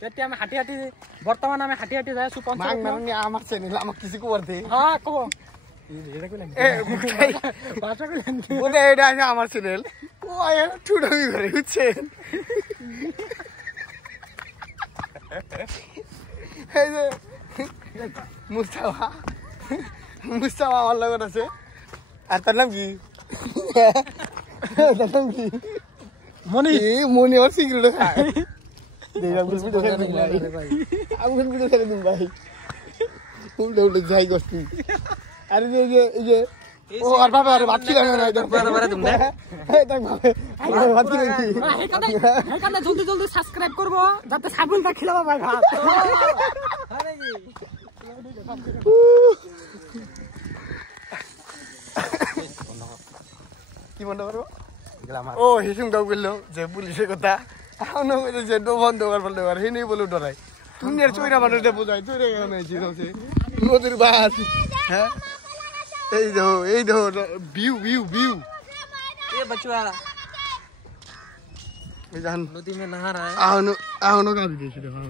এতিয়া আমি হাঁটি হাঁটি বৰ্তমান আমি হাঁটি হাঁটি যাই আছো পঞ্চায়ত মাংনি আমার চ্যানেল আমাক কিছু কর দে হ্যাঁ কব ওটা এটা আছে আমার চ্যানেল ও আয়া ঠুডামি করে বুঝছেন এই যে মুস্তাফা আমার লগত আছে আর তার নাম কি তার নাম কি মনি মনি আর সিগারেট খায় দেখলাম ভিডিও ছেড়ে দিন ভাই আমি ভিডিও ছেড়ে দিন ভাই উল্টে উল্টে যাই গস্তি আরে এই যে ও আর বাবা আরে ভাত খিলানো না একদম বরাবর তুমি এই দেখ বাবা ভাত খিলাইছি এখানে জলদি জলদি সাবস্ক্রাইব করব যাতে সাবুন তা খিলাবা ভাই ভাত আরে কি বন্ধ করবো ও হিসুম গাও গেলো যে পুলিশের কথা এখনো যে বন্ধ কর সেই নেই বলে ডরাই তুমি আর চৈরা মানুষটা বোঝাই চৈরা গেছে নদীর বাস হ্যাঁ এই দেখো ভিউ ये बचवा এই জান नदी में नहा रहा है আহনো কাজ দিয়েছি দেখো